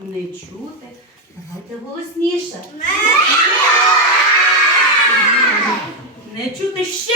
не чути. Давайте голосніше. Не чути ще.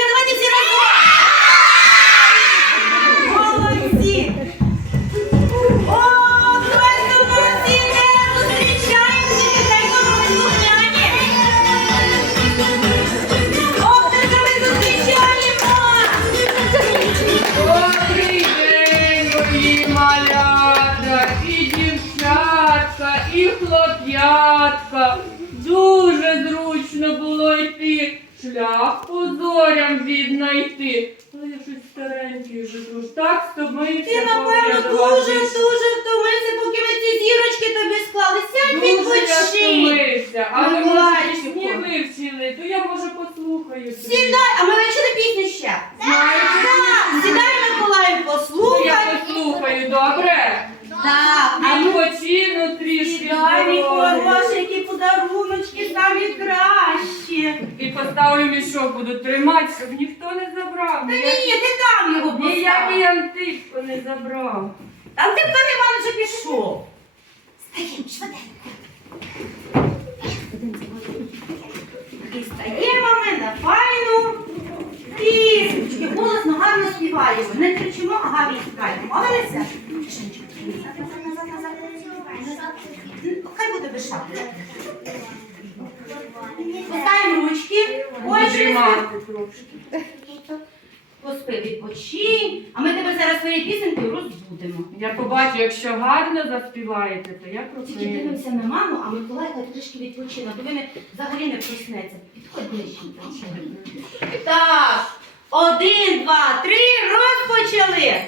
Шлях по зорям віднайти. Але я щось старенький вже тож так стомився. Ти, напевно, дуже, дуже втомився, поки ми ці зірочки тобі склали. Сядь Дуже я відпочинь. стомився. А ви Миколайчику. може пісні вивчили, то я може послухаю. собі. Сідай, а ми вивчили пісню ще. Знаєте, Так, сідай, Миколаю, я послухай. послухаю, добре? Так, а ну Відпочину трішки. сідай, мій з дороги. хороший, які подаруночки самі кращі. І поставлю мішок, буду тримати, щоб ніхто не забрав. Та ні, ні, ти там його Ніякий поставив. антишко не забрав. Ти Іван вже пішов. Стаємо, швиденько. І стаємо ми на файну пісенечки. Голосно гарно співаємо. Не кричимо, а гарно співаємо. Назад, назад, назад, назад. Хай буде без шапки. Поставимо ручки. Трошки. Поспи, відпочинь, а ми тебе зараз своєю пісенькою розбудемо. Я побачу, якщо гарно заспіваєте, то я Тільки дивимося на маму, а Миколай хай трішки відпочине, бо він взагалі не проснеться. Підходь ближче. Так, один, два, три, розпочали.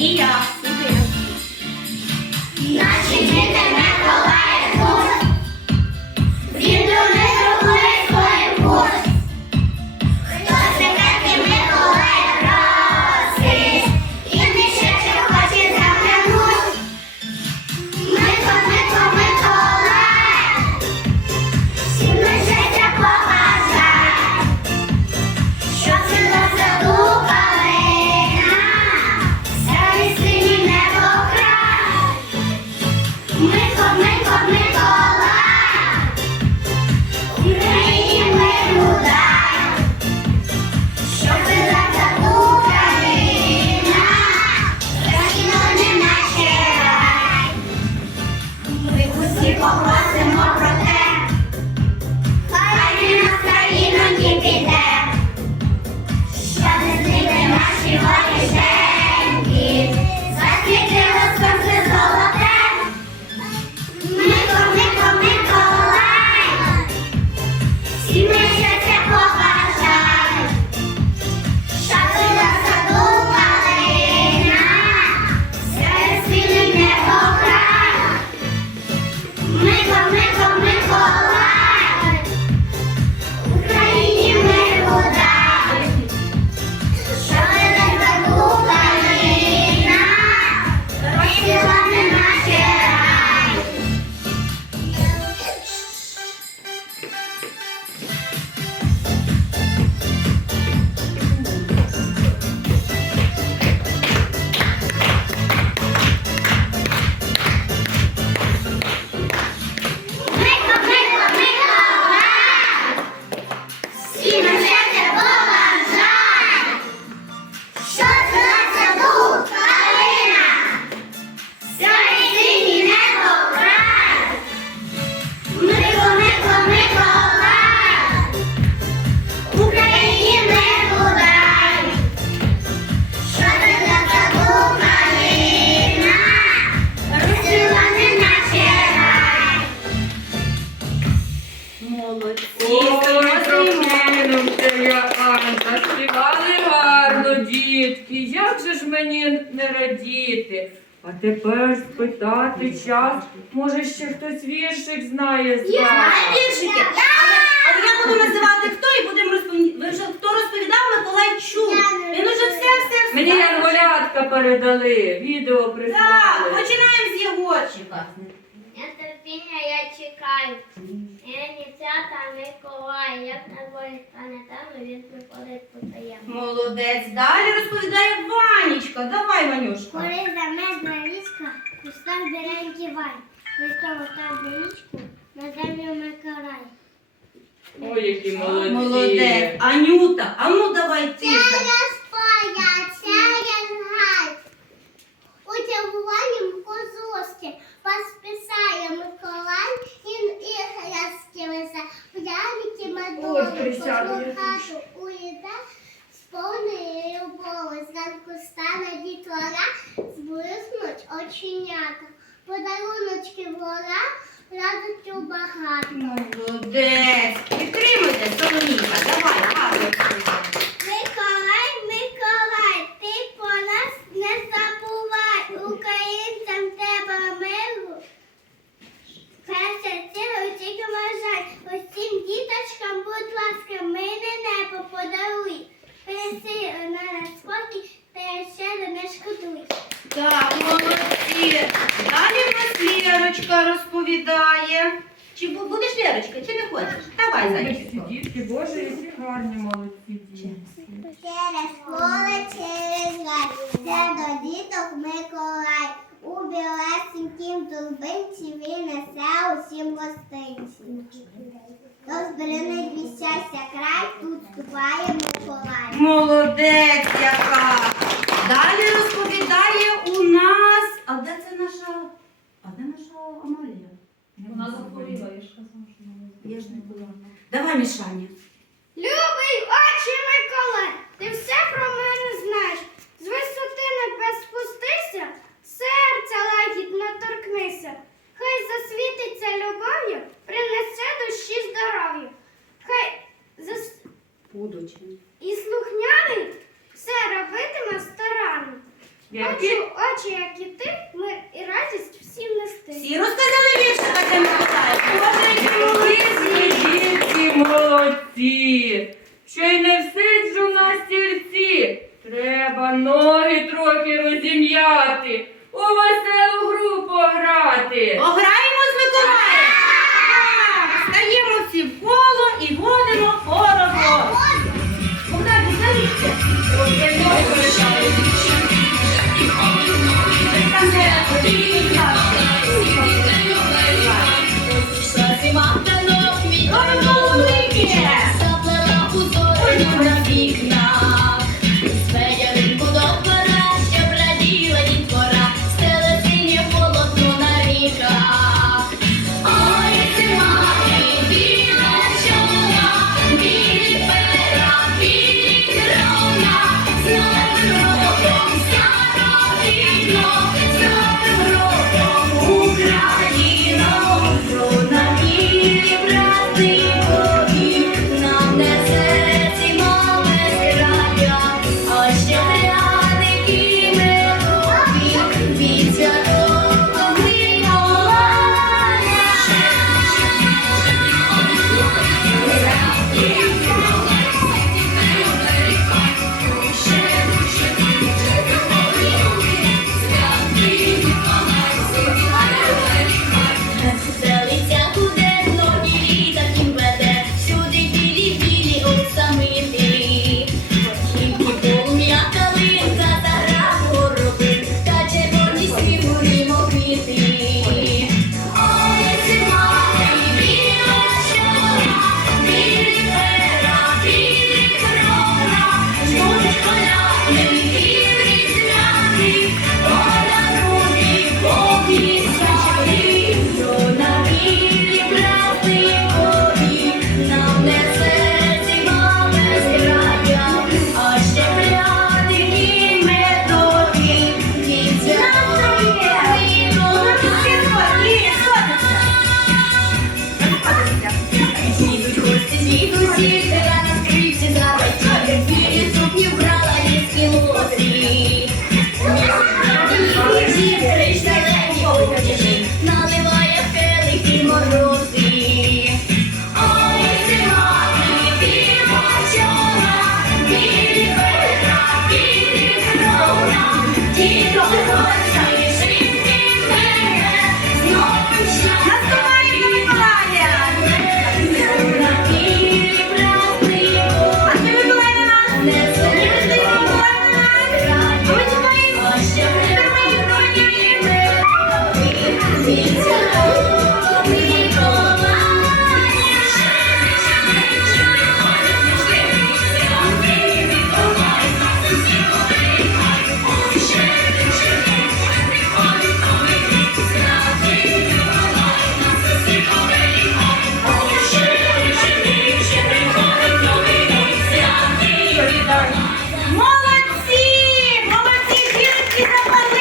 Соломія, сюди. Тепер спитати час, може ще хтось віршик знає з вас? віршики. Але, але я буду називати хто і будемо розповідати. Ви вже хто розповідав Миколай чув. Він уже все, все, все. Мені янголятка передали, відео Так, прислали. починаємо з Єгорчика. Нетерпіння я чекаю. Нині не коває, як на дворі стане він приходить потаємно. Молодець. Далі розповідає Ванечка. Давай, Ванюшка. Коли замерзла річка, у кустах біленький вай. Листав став річку, на землю ми карай. Ой, які молодці. Молодець. Анюта, а ну давай ти. Оченята, подаруночки вора, радостю багато. Молодець. Підтримуйте, Соломіка, Давай, гарно розповідай. Миколай, Миколай, ти по нас не забувай, українцям тебе миру. Перше ціло тільки бажай, усім діточкам, будь ласка, мини небо подаруй. Принеси на нас спокій, та ще не шкодуй. Так, молодці. Далі в нас Розповідає. Чи бу- будеш Лєрочка, чи не хочеш? Давай, зайчику. дітки, боже, які гарні молодці дітки. Через поле, через гай, це до діток Миколай. У білесенькім турбинці він несе усім гостинці. Розберенить від щастя край, тут ступає Миколай. Молодець яка. Далі розповідає у нас. А де це наша? А де наша Амалія? Вона захворіла, я ж казала, що вона Я ж не була. Давай, Мішаня. Любий очі Миколай, ти все про мене знаєш. З висоти небес спустися, серця лагідно торкнися. Хай засвітиться любов'ю, принесе душі здоров'я. Хай зас... Будучи. і слухняний все робитиме старанно. Хочу очі, як і ти, мир і радість всім нести. Всі розказали вірші таке Миколаїв. Боже, які молодці. Молодці, дітки, молодці. Ще й не всиджу на стільці. Треба ноги трохи розім'яти, у веселу гру пограти. Пограємо з Миколаєм. Стаємо всі в коло і водимо хоровод. Богдан, ти залізьте. Ой, я ноги полишаю. Там де